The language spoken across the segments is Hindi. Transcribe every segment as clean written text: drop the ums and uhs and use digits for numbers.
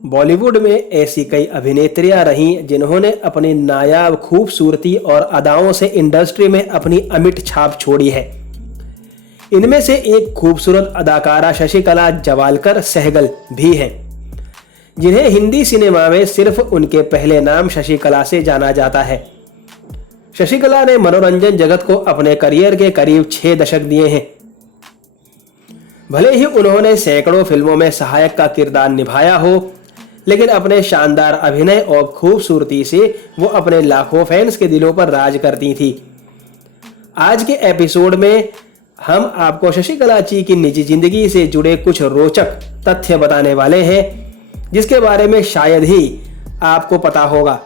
बॉलीवुड में ऐसी कई अभिनेत्रियां रहीं जिन्होंने अपनी नायाब खूबसूरती और अदाओं से इंडस्ट्री में अपनी अमिट छाप छोड़ी है। इनमें से एक खूबसूरत अदाकारा शशिकला जवालकर सहगल भी हैं, जिन्हें हिंदी सिनेमा में सिर्फ उनके पहले नाम शशिकला से जाना जाता है। शशिकला ने मनोरंजन जगत को अपने करियर के करीब 6 दशक दिए हैं। भले ही उन्होंने सैकड़ों फिल्मों में सहायक का किरदार निभाया हो, लेकिन अपने शानदार अभिनय और खूबसूरती से वो अपने लाखों फैंस के दिलों पर राज करती थी। आज के एपिसोड में हम आपको शशिकला जी की निजी जिंदगी से जुड़े कुछ रोचक तथ्य बताने वाले हैं, जिसके बारे में शायद ही आपको पता होगा।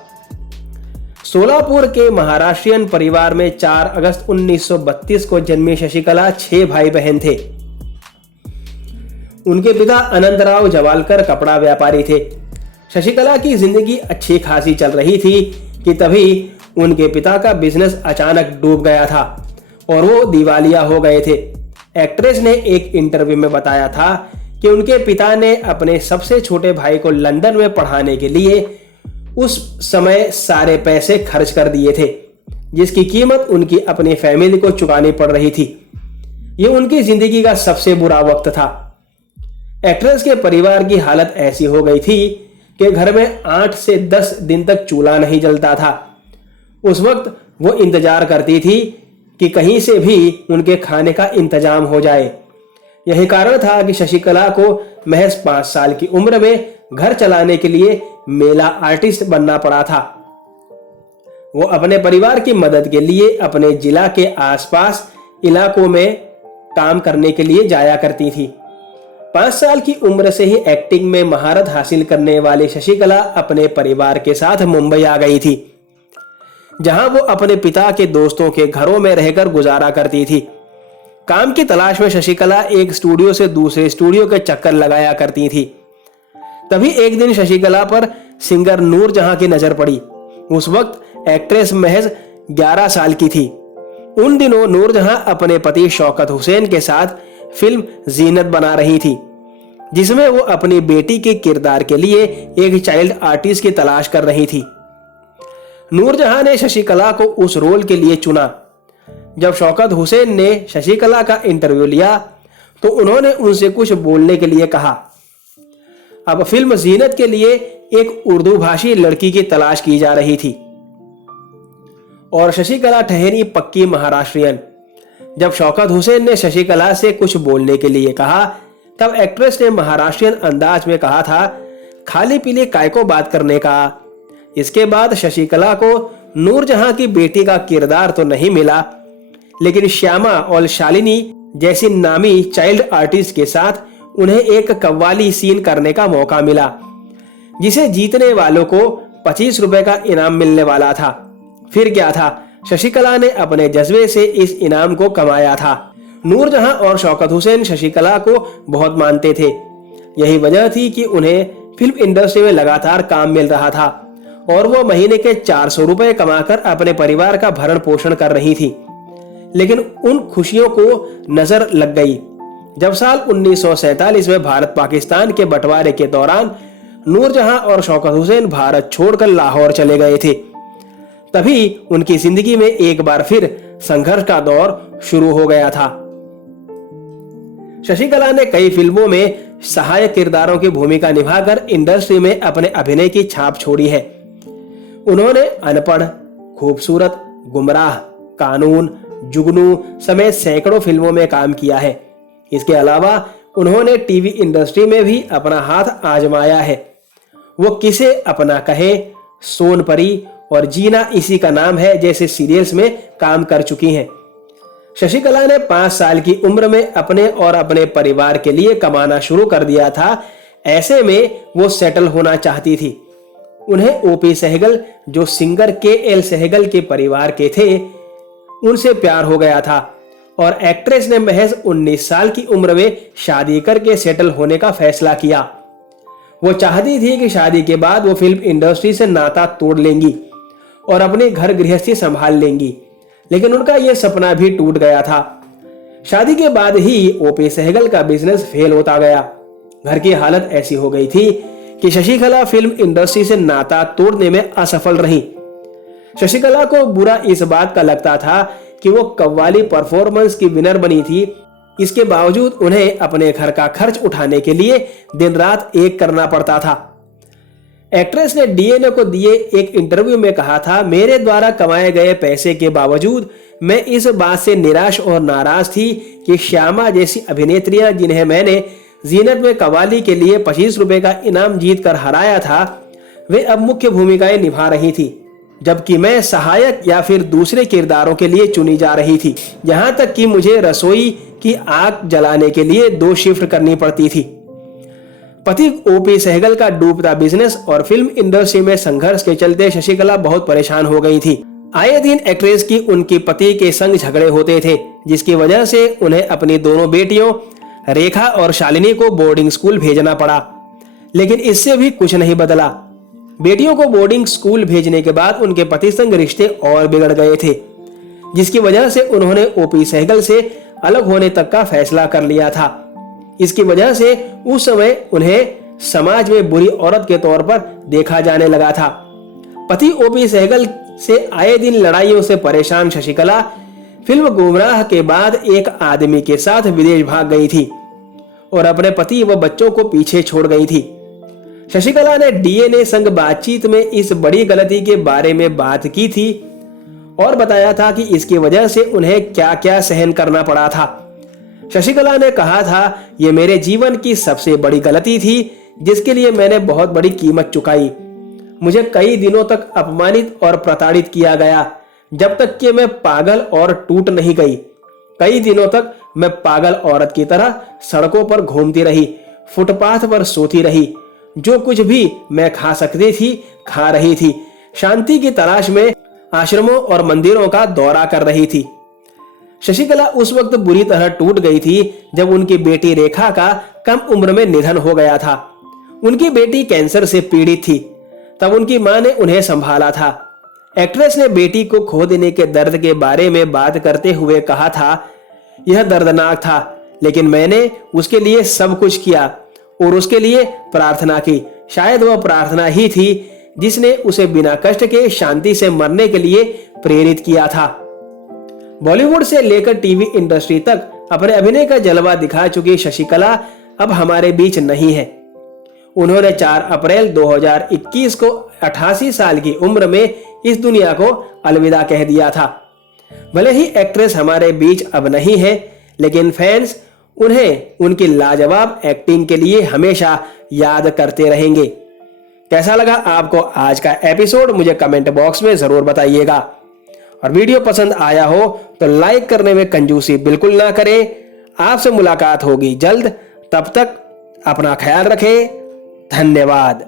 सोलापुर के महाराष्ट्रियन परिवार में 4 अगस्त 1932 को जन्मी शशिकला 6 भाई बहन थे। उनके पिता अनंतराव जवालकर कपड़ा व्यापारी थे। शशिकला की जिंदगी अच्छी खासी चल रही थी कि तभी उनके पिता का बिजनेस अचानक डूब गया था और वो दिवालिया हो गए थे। एक्ट्रेस ने एक इंटरव्यू में बताया था कि उनके पिता ने अपने सबसे छोटे भाई को लंदन में पढ़ाने के लिए उस समय सारे पैसे खर्च कर दिए थे, जिसकी कीमत उनकी अपनी फैमिली को चुकानी पड़ रही थी। ये उनकी जिंदगी का सबसे बुरा वक्त था। एक्ट्रेस के परिवार की हालत ऐसी हो गई थी कि घर में 8 से 10 दिन तक चूल्हा नहीं जलता था। उस वक्त वो इंतजार करती थी कि कहीं से भी उनके खाने का इंतजाम हो जाए। यही कारण था कि शशिकला को महज 5 साल की उम्र में घर चलाने के लिए मेला आर्टिस्ट बनना पड़ा था। वो अपने परिवार की मदद के लिए अपने जिला के आसपास इलाकों में काम करने के लिए जाया करती थी। 5 साल की उम्र से ही एक्टिंग में महारत हासिल करने वाली शशिकला अपने परिवार के साथ मुंबई आ गई थी, जहां वो अपने पिता के दोस्तों के घरों में रहकर गुजारा करती थी। काम की तलाश में शशिकला एक स्टूडियो से दूसरे स्टूडियो के चक्कर लगाया करती थी। तभी एक दिन शशिकला पर सिंगर नूरजहां की नजर पड़ी। उस वक्त एक्ट्रेस महज 11 साल की थी। उन दिनों नूरजहां अपने पति शौकत हुसैन के साथ फिल्म जीनत बना रही थी, जिसमें वो अपनी बेटी के किरदार के लिए एक चाइल्ड आर्टिस्ट की तलाश कर रही थी। नूरजहां ने शशिकला को उस रोल के लिए चुना। जब शौकत हुसैन ने शशिकला का इंटरव्यू लिया तो उन्होंने उनसे कुछ बोलने के लिए कहा। अब फिल्म जीनत के लिए एक उर्दू भाषी लड़की की तलाश की जा रही थी और शशिकला ठहरी पक्की महाराष्ट्रियन। जब शौकत हुसैन ने शशिकला से कुछ बोलने के लिए कहा, तब एक्ट्रेस ने महाराष्ट्रियन अंदाज में कहा था, खाली पीले काय को बात करने का। इसके बाद शशिकला को नूरजहां की बेटी का किरदार तो नहीं मिला, लेकिन श्यामा और शालिनी जैसी नामी चाइल्ड आर्टिस्ट के साथ उन्हें एक कव्वाली सीन करने का मौका मिला, जिसे जीतने वालों को 25 रुपए का इनाम मिलने वाला था। फिर क्या था, शशिकला ने अपने जज्बे से इस इनाम को कमाया था। नूरजहां और शौकत हुसैन शशिकला को बहुत मानते थे। यही वजह थी कि उन्हें फिल्म इंडस्ट्री में लगातार काम मिल रहा था और वो महीने के 400 रुपए कमाकर अपने परिवार का भरण पोषण कर रही थी। लेकिन उन खुशियों को नजर लग गई जब साल 1947 में भारत पाकिस्तान के बंटवारे के दौरान नूरजहां और शौकत हुसैन भारत छोड़कर लाहौर चले गए थे। तभी उनकी जिंदगी में एक बार फिर संघर्ष का दौर शुरू हो गया था। शशिकला ने कई फिल्मों में सहायक किरदारों की भूमिका निभाकर इंडस्ट्री में अपने अभिनय की छाप छोड़ी है। उन्होंने अनपढ़, खूबसूरत, गुमराह, कानून, जुगनू समेत सैकड़ों फिल्मों में काम किया है। इसके अलावा उन्होंने टीवी इंडस्ट्री में भी अपना हाथ आजमाया है। वो किसे अपना कहे, सोनपरी और जीना इसी का नाम है जैसे सीरियल्स में काम कर चुकी हैं। शशिकला ने 5 साल की उम्र में अपने और अपने परिवार के लिए कमाना शुरू कर दिया था। ऐसे में वो सेटल होना चाहती थी। उन्हें ओपी सहगल, जो सिंगर KL सहगल के परिवार के थे, उनसे प्यार हो गया था और एक्ट्रेस ने महज 19 साल की उम्र में शादी करके सेटल होने का फैसला किया। वो चाहती थी कि शादी के बाद वो फिल्म इंडस्ट्री से नाता तोड़ लेंगी और अपनी घर गृहस्थी संभाल लेंगी, लेकिन उनका यह सपना भी टूट गया था। शादी के बाद ही ओपी सहगल का बिजनेस फेल होता गया। घर की हालत ऐसी हो गई थी कि शशिकला फिल्म इंडस्ट्री से नाता तोड़ने में असफल रही। शशिकला को बुरा इस बात का लगता था कि वो कव्वाली परफॉर्मेंस की विनर बनी थी, इसके बावजूद उन्हें अपने घर का खर्च उठाने के लिए दिन रात एक करना पड़ता था। एक्ट्रेस ने डीएनए को दिए एक इंटरव्यू में कहा था, मेरे द्वारा कमाए गए पैसे के बावजूद मैं इस बात से निराश और नाराज थी कि श्यामा जैसी अभिनेत्रियां जिन्हें मैंने जीनत में कव्वाली के लिए 25 रुपए का इनाम जीत कर हराया था, वे अब मुख्य भूमिकाएं निभा रही थी, जबकि मैं सहायक या फिर दूसरे किरदारों के लिए चुनी जा रही थी। यहां तक कि मुझे रसोई की आग जलाने के लिए 2 शिफ्ट करनी पड़ती थी। पति ओपी सहगल का डूबता बिजनेस और फिल्म इंडस्ट्री में संघर्ष के चलते शशिकला बहुत परेशान हो गई थी। आए दिन एक्ट्रेस की उनके पति के संग झगड़े होते थे, जिसकी वजह से उन्हें अपनी दोनों बेटियों रेखा और शालिनी को बोर्डिंग स्कूल भेजना पड़ा, लेकिन इससे भी कुछ नहीं बदला। बेटियों को बोर्डिंग स्कूल भेजने के बाद उनके पति संग रिश्ते और बिगड़ गए थे, जिसकी वजह से उन्होंने ओपी सहगल से अलग होने तक का फैसला कर लिया था। इसकी वजह से उस समय उन्हें समाज में बुरी औरत के तौर पर देखा जाने लगा था। पति ओपी सहगल से आए दिन लड़ाइयों से परेशान शशिकला फिल्म गुमराह के बाद एक आदमी के साथ विदेश भाग गई थी और अपने पति व बच्चों को पीछे छोड़ गई थी। शशिकला ने डीएनए संग बातचीत में इस बड़ी गलती के बारे में बात की थी और बताया था कि इसकी वजह से उन्हें क्या क्या सहन करना पड़ा था। शशिकला ने कहा था, यह मेरे जीवन की सबसे बड़ी गलती थी जिसके लिए मैंने बहुत बड़ी कीमत चुकाई। मुझे कई दिनों तक अपमानित और प्रताड़ित किया गया, जब तक कि मैं पागल और टूट नहीं गई। कई दिनों तक मैं पागल औरत की तरह सड़कों पर घूमती रही, फुटपाथ पर सोती रही, जो कुछ भी मैं खा सकती थी खा रही थी, शांति की तलाश में आश्रमों और मंदिरों का दौरा कर रही थी। शशिकला उस वक्त बुरी तरह टूट गई थी जब उनकी बेटी रेखा का कम उम्र में निधन हो गया था। उनकी बेटी कैंसर से पीड़ित थी, तब उनकी मां ने उन्हें संभाला था। एक्ट्रेस ने बेटी को खो देने के दर्द के बारे में बात करते हुए कहा था, यह दर्दनाक था, लेकिन मैंने उसके लिए सब कुछ किया और उसके लिए प्रार्थना की। शायद वह प्रार्थना ही थी जिसने उसे बिना कष्ट के शांति से मरने के लिए प्रेरित किया था। बॉलीवुड से लेकर टीवी इंडस्ट्री तक अपने अभिनय का जलवा दिखा चुकी शशिकला अब हमारे बीच नहीं है। उन्होंने 4 अप्रैल 2021 को 88 साल की उम्र में इस दुनिया को अलविदा कह दिया था। भले ही एक्ट्रेस हमारे बीच अब नहीं है, लेकिन फैंस उन्हें उनकी लाजवाब एक्टिंग के लिए हमेशा याद करते रहेंगे। कैसा लगा आपको आज का एपिसोड, मुझे कमेंट बॉक्स में जरूर बताइएगा। और वीडियो पसंद आया हो तो लाइक करने में कंजूसी बिल्कुल ना करें। आपसे मुलाकात होगी जल्द, तब तक अपना ख्याल रखें। धन्यवाद।